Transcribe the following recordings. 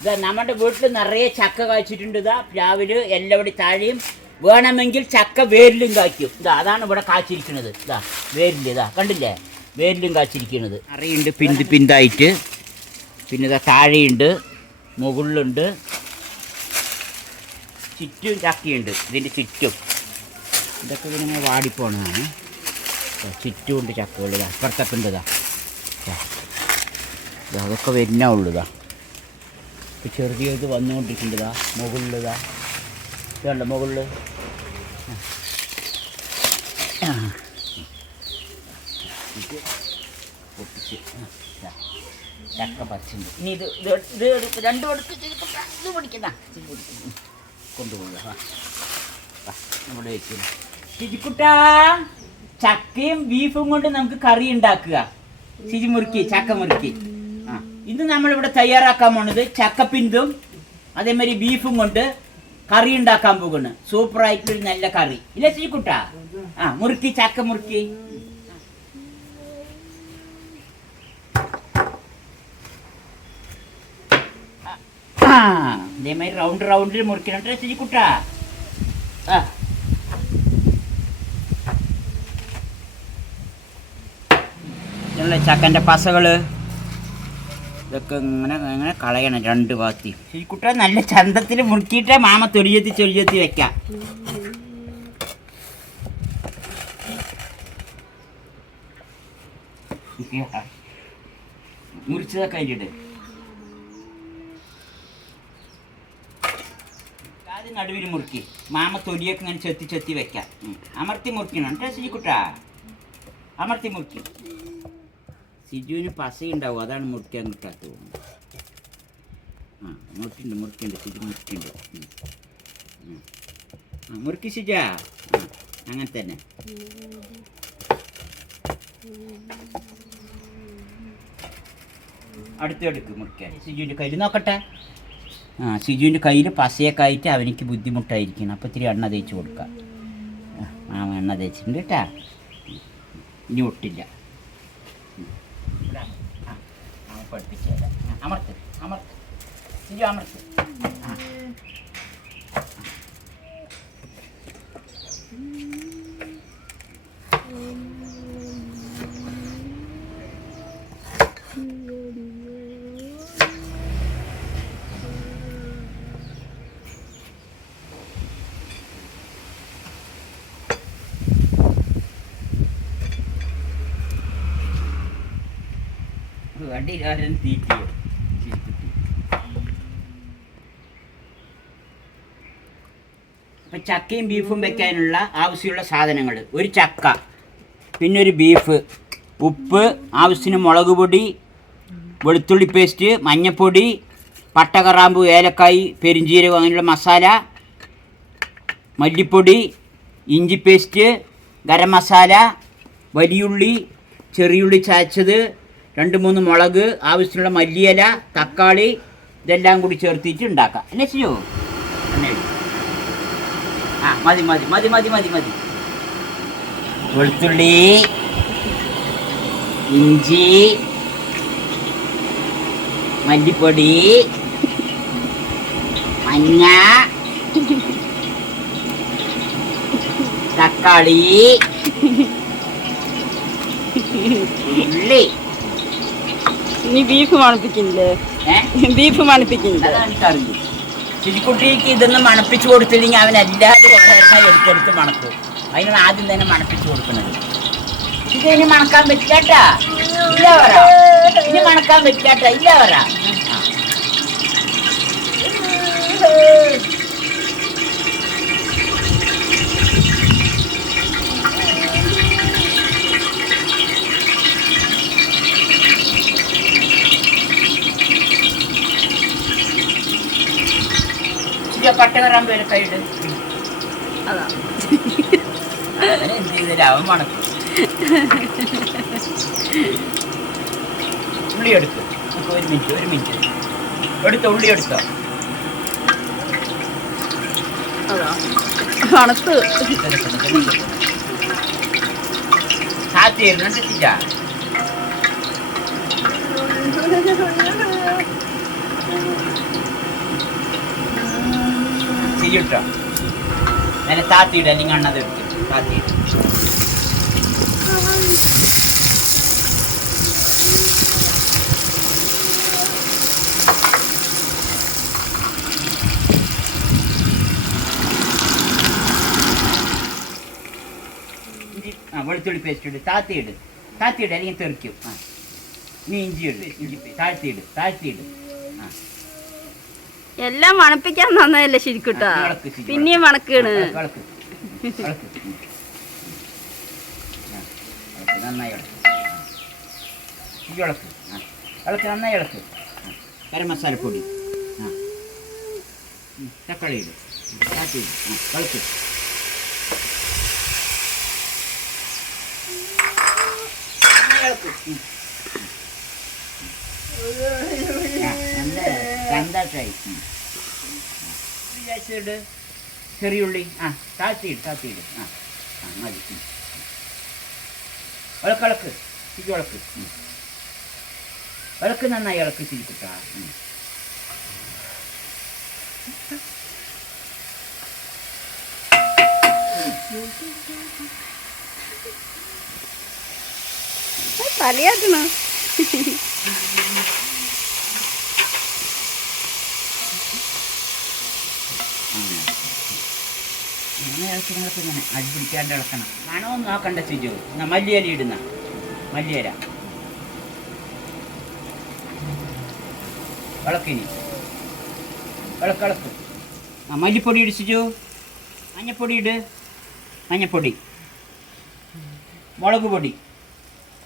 ഇതാ നമ്മുടെ വീട്ടിൽ നിറയെ ചക്ക കായ്ച്ചിട്ടുണ്ട് ഇതാ രാവിലെ എല്ലാവിടെ താഴെയും വേണമെങ്കിൽ ചക്ക വേരിലും കായ്ക്കും. ഇതാ അതാണ് ഇവിടെ കാച്ചിരിക്കുന്നത്. ഇതാ വേരിൽ ഇതാ കണ്ടില്ലേ? വേരിലും കാച്ചിരിക്കുന്നത്. നിറയുണ്ട് പിന്ത് പിന്തായിട്ട്. പിന്നെ ഇതാ താഴെയുണ്ട് മുകളിലുണ്ട്. ചുറ്റും ചക്കയുണ്ട് ഇതിന്റെ ചുറ്റും. ഇതൊക്കെ ഇങ്ങനെ വാടിപ്പോണതാണ്. ചുറ്റുമുണ്ട് ചക്കകൾ ഇതാ അപ്പുറത്തൊക്കെ ഉണ്ട് ഇതാ അതൊക്കെ വരുന്നേ ഉള്ളൂ ഇതാ ഇപ്പം ചെറുതായിട്ട് വന്നുകൊണ്ടിരിക്കുന്നതാ മുകളിലതാ ഇതുണ്ട് മുകളിൽ. ഇത് പൊട്ടിച്ച് ചക്ക പറിച്ചുണ്ട് ഇനി ഇത് ഇത് എടുത്ത് രണ്ടും എടുത്ത് ഇത് പിടിക്കുന്ന. ഇത് പിടിക്കുന്ന കൊണ്ടുപോകുക നമ്മുടെ വെക്കുന്നു ചിജിക്കുട്ടാ ചക്കയും ബീഫും കൊണ്ട് നമുക്ക് കറി ഉണ്ടാക്കുക. ശിജി മുറുക്കി ചക്ക മുറുക്കി. നമ്മൾ നമ്മളിവിടെ തയ്യാറാക്കാൻ പോണത് ചക്കപ്പിന്തും അതേമാതിരി ബീഫും കൊണ്ട് കറി ഉണ്ടാക്കാൻ പോകുന്നു സൂപ്പർ ആയിട്ടൊരു നല്ല കറി. ഇല്ല ശിജിക്കുട്ടാ ആ മുറുക്കി ചക്ക മുറുക്കി. ആ ഇതേമാതിരി റൗണ്ട് റൗണ്ടിൽ മുറിക്കണ ശിജിക്കുട്ടാ ആ. ചക്കന്റെ പസകൾ. ഇതൊക്കെ ഇങ്ങനെ ഇങ്ങനെ കളയണം രണ്ട് ഭാഗത്തി. ശരിക്കുട്ട നല്ല ചന്തത്തിൽ മുറുക്കിയിട്ട് മാമ തൊലിയെത്തി തൊലിയെത്തി വെക്കാം. മുറിച്ചതൊക്കെ അതിലിട്ട് നടുവിൽ മുറുക്കി. മാമ തൊലിയൊക്കെ ഇങ്ങനെ ചെത്തി ചെത്തി വെക്കാം. അമർത്തി മുറിക്കണം കേട്ടോ കുട്ടാ. അമർത്തി മുറിക്കും. സിജുവിന് പസയുണ്ടാവും അതാണ് മുറിക്കാൻ കിട്ടാത്തത് ആ മുറിക്കുണ്ട് മുറിക്കുണ്ട് സിജു മുറിക്കുണ്ട്. ആ മുറുക്കി സിജ. ആ അങ്ങനെ തന്നെ. അടുത്തെടുക്ക് മുറിക്കാൻ സിജുവിന്റെ കയ്യിൽ നോക്കട്ടെ. ആ സിജുവിന്റെ കയ്യിൽ പശയൊക്കെ ആയിട്ട് അവനിക്ക് ബുദ്ധിമുട്ടായിരിക്കണം. അപ്പോൾ ഇത്തിരി എണ്ണ തേച്ച് കൊടുക്കാം. ആ, എണ്ണ തേച്ചിട്ടുണ്ട് കേട്ടാ. ഇനി ഒട്ടില്ല. മാമ പഠിപ്പിച്ച് തരാം. ആ, അമർത്ത് അമർത്ത് തീറ്റിയോ. അപ്പൊ ചക്കയും ബീഫും വെക്കാനുള്ള ആവശ്യമുള്ള സാധനങ്ങൾ ഒരു ചക്ക പിന്നെ ഒരു ബീഫ് ഉപ്പ് ആവശ്യത്തിന് മുളക് പൊടി വെളുത്തുള്ളി പേസ്റ്റ് മഞ്ഞൾപ്പൊടി പട്ടകറാമ്പ് ഏലക്കായ് പെരിഞ്ചീരകം അങ്ങനെയുള്ള മസാല മല്ലിപ്പൊടി ഇഞ്ചി പേസ്റ്റ് ഗരം മസാല വലിയുള്ളി ചെറിയുള്ളി ചായച്ചത് രണ്ട് മൂന്ന് മുളക് ആവശ്യത്തിനുള്ള മല്ലിയില തക്കാളി ഇതെല്ലാം കൂടി ചേർത്തിട്ട് ഉണ്ടാക്കാം. അല്ലേ ചെയ്യോ ആ മതി മതി മതി മതി മതി മതി. വെളുത്തുള്ളി ഇഞ്ചി മല്ലിപ്പൊടി മഞ്ഞ തക്കാളി ഉള്ളി. നീ ബീഫ് മണപ്പിക്കില്ലേ ബീഫ് മണപ്പിക്കില്ലേ അതാണ് എനിക്കറിഞ്ഞു. ശിശുക്കുട്ടിക്ക് ഇതൊന്നും മണപ്പിച്ചു കൊടുത്തില്ലെങ്കിൽ അവൻ എല്ലാവരും ഓരോരുത്തരും എടുത്തെടുത്ത് മണക്കും. അതിനാണ് ആദ്യം തന്നെ മണപ്പിച്ചു കൊടുക്കുന്നത്. ഇത് ഇനി മണക്കാൻ പറ്റില്ലാട്ടാ. ഇല്ല പറ. ഇനി മണക്കാൻ പറ്റില്ലാട്ടാ. ഇല്ല പറ. ആ. ഇച്ചിരി പട്ട കയറാൻ പേര് കൈയിട് അതാ എന്ത് ചെയ്തില്ല അവൻ മണക്കും. ഉള്ളി ഒരു മിനിറ്റ് ഒരു മിനിറ്റ്. എടുത്ത ഉള്ളി എടുത്തോ. അതാ. മണത്ത് സാത്തിയിരുന്നു ചെയ്യട്ടോ നേരെ താത്തിയിട അല്ലെങ്കിൽ അണ്ണത് എടുക്കും. താത്തിയിട ഇഞ്ചി ആ വെളുത്തുള്ളി പേസ്റ്റ് ഇട്. താത്തിയിട്. താത്തിയിട് അല്ലെങ്കിൽ തെറിക്കും. ആ. ഇനി ഇഞ്ചി ഇട്. ഇഞ്ചി താഴ്ത്തിയിട് താഴ്ത്തിയിട് എല്ലാം മണപ്പിക്കാൻ നന്നതല്ലേ ശരിക്കുട്ടാ. പിന്നെയും മണക്കാണ്. നന്നായി ഇളക്ക് ഈ ഇളക്ക് ആ ഇളക്ക് നന്നായി ഇളക്ക് ആ, ആ തക്കാളി ഇട് ഇളക്ക് ഇളക്ക്. ഉം. വിചാരിച്ചിട്ട് ചെറിയുള്ളി. ആ താഴ്ത്തിയിട് താഴ്ത്തിയിട്. ആ ആ മതി. ഇളക്ക് ഇളക്ക്. ചിരി ഇളക്ക്. ഇളക്ക് നന്നായി ഇളക്ക് ചിരിക്കുട്ടാ കിട്ടാ തലയാട്ടണ ഇളക്ക് ഇങ്ങനെ അടിപിടിക്കാണ്ട് ഇളക്കണം മണമൊന്നും നോക്കണ്ട ചിജു. എന്നാ മല്ലിയല ഇടുന്ന. മല്ലിയല. ഇളക്കിനി ഇളക്ക് ഇളക്ക് ആ മല്ലിപ്പൊടി ഇട് ചിജു. മഞ്ഞപ്പൊടി ഇട്. മഞ്ഞപ്പൊടി. മുളക് പൊടി.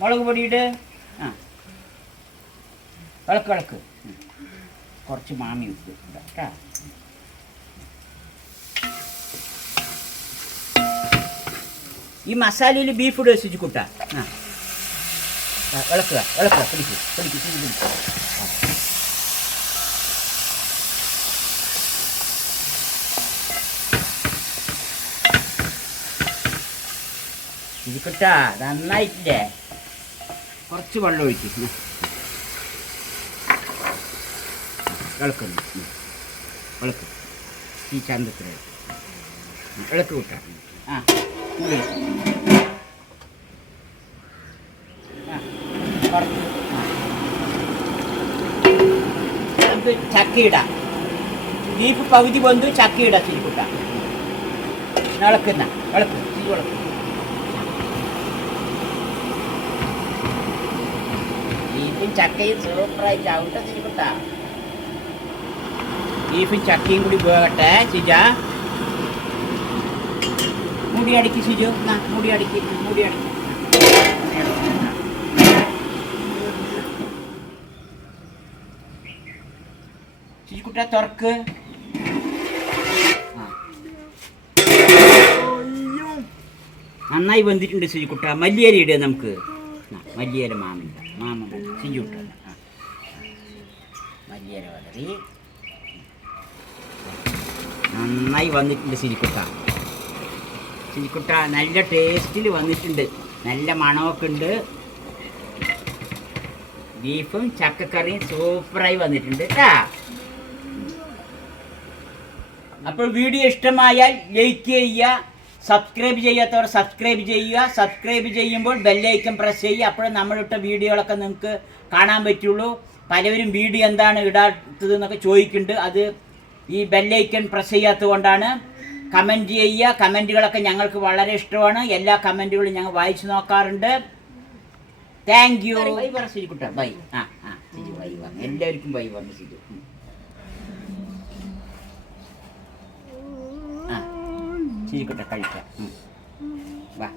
മുളക് പൊടി ഇട്. ആ. ഇളക്ക് കുറച്ച് മാമി ഉപ്പ് കേട്ടോ. ഈ മസാലയിൽ ബീഫ് ഇടുക ശുചിക്കുട്ട കൂട്ടാ ആ, ഇളക്കുക ഇളക്കുക പിടിക്കുക പിടിക്കുക പിടിക്കുക പിടിക്ക് ആ. ശുചിക്കുട്ട നന്നായിട്ടില്ലേ? കുറച്ച് വെള്ളം ഒഴിക്കും. ഇളക്കുന്നു ഇളക്കും ഈ ചന്തത്തിൽ ഇളക്ക് കൂട്ടാ. ആ. ആ. നമുക്ക് ചക്കയിടാം. ബീഫ് പകുതി വന്ന് ചക്കയിടാം ചിരിക്കുട്ട ഇളക്കുന്ന ഇളക്ക് ചിരി ഇളക്ക് ബീഫും ചക്കയും സൂപ്പറായി. ചവിട്ട ചിരിക്കുട്ട ബീഫും ചക്കയും കൂടി പോകട്ടെ ചിജ മുടി അടിക്ക് എന്നാ മുടി അടിക്ക് മുടി അടിക്ക് ശിശുക്കുട്ട തുറക്ക്. നന്നായി വന്നിട്ടുണ്ട് ശിശുക്കുട്ട മല്ലിയേര ഇടുക നമുക്ക്. മല്ലിയേര മാമില്ല മാമ ശിജുട്ട ആ. മല്ലിയില വളരി നന്നായി വന്നിട്ടുണ്ട് ശിരിക്കുട്ട ശിരിക്കുട്ട നല്ല ടേസ്റ്റിൽ വന്നിട്ടുണ്ട്. നല്ല മണമൊക്കെ ഉണ്ട് ബീഫും ചക്കക്കറിയും സൂപ്പറായി വന്നിട്ടുണ്ട് കേട്ടാ അപ്പോൾ വീഡിയോ ഇഷ്ടമായാൽ ലൈക്ക് ചെയ്യുക സബ്സ്ക്രൈബ് ചെയ്യാത്തവർ സബ്സ്ക്രൈബ് ചെയ്യുക. സബ്സ്ക്രൈബ് ചെയ്യുമ്പോൾ ബെല്ലൈക്കൻ പ്രസ് ചെയ്യുക. അപ്പോൾ നമ്മളിട്ട വീഡിയോകളൊക്കെ നിങ്ങൾക്ക് കാണാൻ പറ്റുള്ളൂ. പലവരും വീഡിയോ എന്താണ് ഇടാത്തത് എന്നൊക്കെ ചോദിക്കുന്നുണ്ട്. അത് ഈ ബെല്ലൈക്കൻ പ്രസ് ചെയ്യാത്തത് കൊണ്ടാണ്. കമന്റ് ചെയ്യുക. കമന്റുകളൊക്കെ ഞങ്ങൾക്ക് വളരെ ഇഷ്ടമാണ്. എല്ലാ കമന്റുകളും ഞങ്ങൾ വായിച്ചു നോക്കാറുണ്ട്. താങ്ക് യു ബൈ പറ ശരിക്കുട്ട ബൈ ആ ആ ശരി ബൈ പറഞ്ഞു എല്ലാവർക്കും ബൈ പറഞ്ഞു ശരി. ആ ശരിക്കുട്ട കഴിക്കാം. വാ.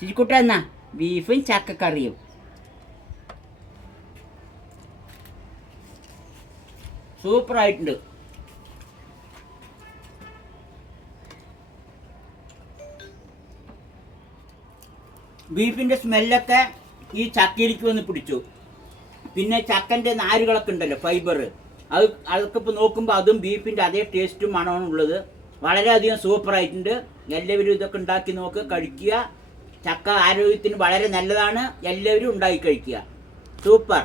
ശരിക്കുട്ട എന്നാ? ബീഫും ചക്കക്കറിയും. സൂപ്പറായിട്ടുണ്ട്. ബീഫിന്റെ സ്മെല്ലൊക്കെ ഈ ചക്കയിലേക്ക് വന്ന് പിടിച്ചു. പിന്നെ ചക്കന്റെ നാരുകളൊക്കെ ഉണ്ടല്ലോ ഫൈബർ അത് അതൊക്കെ ഇപ്പോൾ നോക്കുമ്പോൾ അതും ബീഫിന്റെ അതേ ടേസ്റ്റും മണമാണ് ഉള്ളത്. വളരെയധികം സൂപ്പറായിട്ടുണ്ട്. എല്ലാവരും ഇതൊക്കെ ഉണ്ടാക്കി നോക്ക് കഴിക്കുക. ചക്ക ആരോഗ്യത്തിന് വളരെ നല്ലതാണ്. എല്ലാവരും ഉണ്ടാക്കി കഴിക്കുക. സൂപ്പർ.